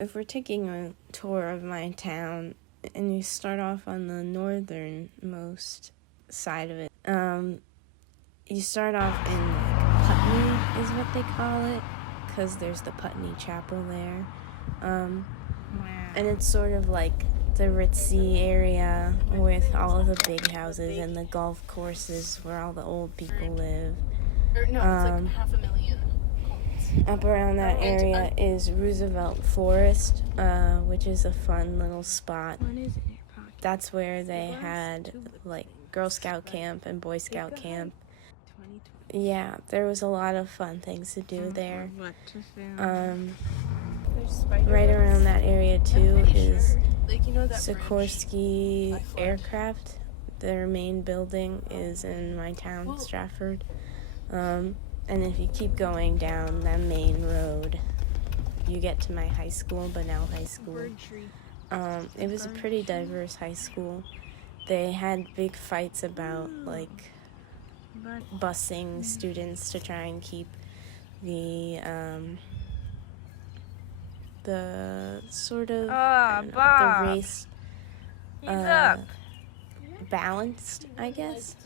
If we're taking a tour of my town, and you start off on the northernmost side of it, you start off in Putney is what they call it, because there's the Putney Chapel there. And it's sort of like the ritzy area with all of the big houses and the golf courses where all the old people live. It's like 500,000 coins. Up around that area is Roosevelt Forest, which is a fun little spot. What is it in your pocket? That's where they had like Girl Scout camp and Boy Scout camp. Yeah, there was a lot of fun things to do there. Right around that area too is Sikorsky Aircraft. Their main building is in my town, Stratford. And if you keep going down that main road, you get to my high school, Bunnell High School. It was a pretty diverse high school. They had big fights about like busing students to try and keep the sort of the race balanced, I guess.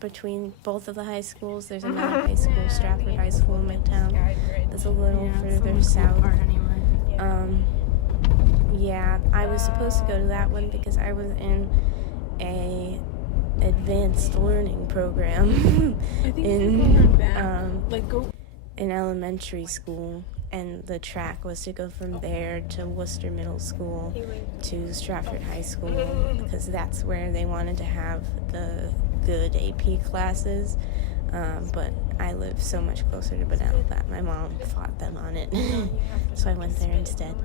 Between both of the high schools, there's another high school, Stratford High School in my town. It's a little further south. Yeah, I was supposed to go to that one because I was in a advanced learning program in elementary school, and the track was to go from there to Worcester Middle School to Stratford High School, because that's where they wanted to have the good AP classes, but I live so much closer to Bunnell that my mom fought them on it, so I went there instead.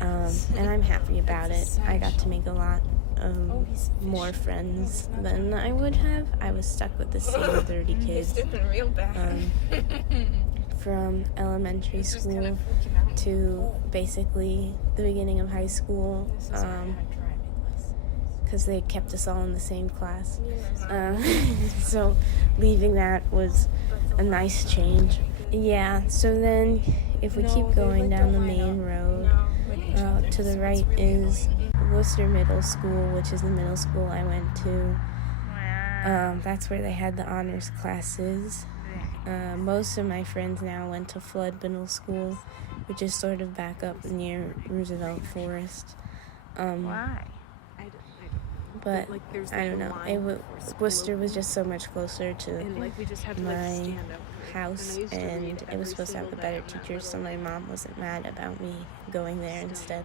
And I'm happy about it. I got to make a lot more friends than I would have. I was stuck with the same 30 kids from elementary school to basically the beginning of high school, because they kept us all in the same class. So leaving that was a nice change. Yeah, so then if we keep going down the main road, to the right is Worcester Middle School, which is the middle school I went to. That's where they had the honors classes. Most of my friends now went to Flood Middle School, which is sort of back up near Roosevelt Forest. Why? But I don't know. Worcester was just so much closer to my house, and it was supposed to have the better teachers, so my mom wasn't mad about me going there instead.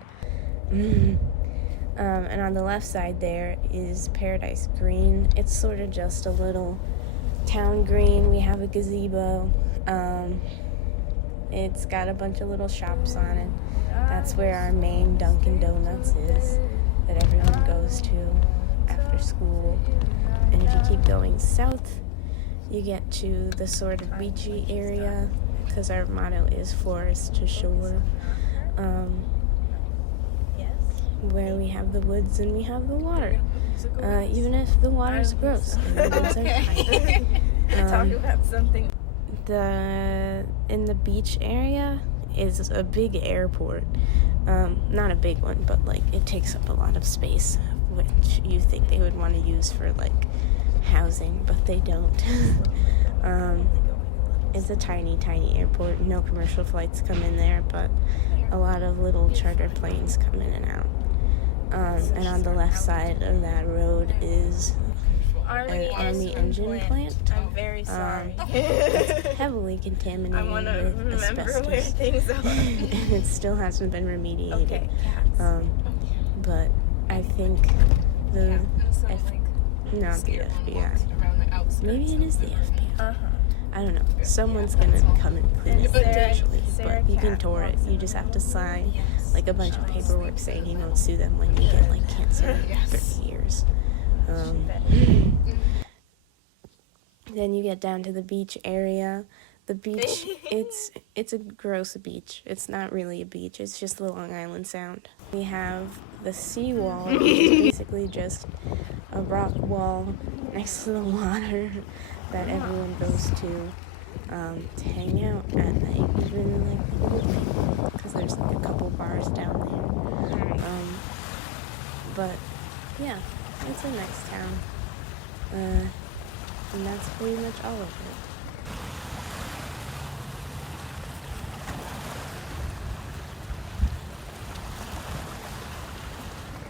And on the left side there is Paradise Green. It's sort of just a little town green. We have a gazebo. It's got a bunch of little shops on it. That's where our main Dunkin' Donuts is, that everyone goes to after school. And if you keep going south, you get to the sort of beachy area, because our motto is forest to shore, where we have the woods and we have the water, even if the water's gross and the woods are tight. Talk about something. In the beach area is a big airport. Not a big one, but like it takes up a lot of space, which you think they would want to use for like housing, but they don't. It's a tiny airport. No commercial flights come in there, but a lot of little charter planes come in and out. And on the left side of that road is an Army engine plant. I'm very sorry. It's heavily contaminated with asbestos. And it still hasn't been remediated. Okay, but I think not the FBI. Maybe it is the FBI. I don't know. Someone's gonna come and clean it eventually, but you can tour it. You just have to sign like a bunch of paperwork saying you won't sue them when you get like cancer for 30 years. Then you get down to the beach area. The beach, it's a gross beach. It's not really a beach. It's just the Long Island Sound. We have the seawall, which is basically just a rock wall next to the water that everyone goes to. to hang out at night, even like the old people, because there's like a couple bars down there. But yeah, it's a nice town, and that's pretty much all of it.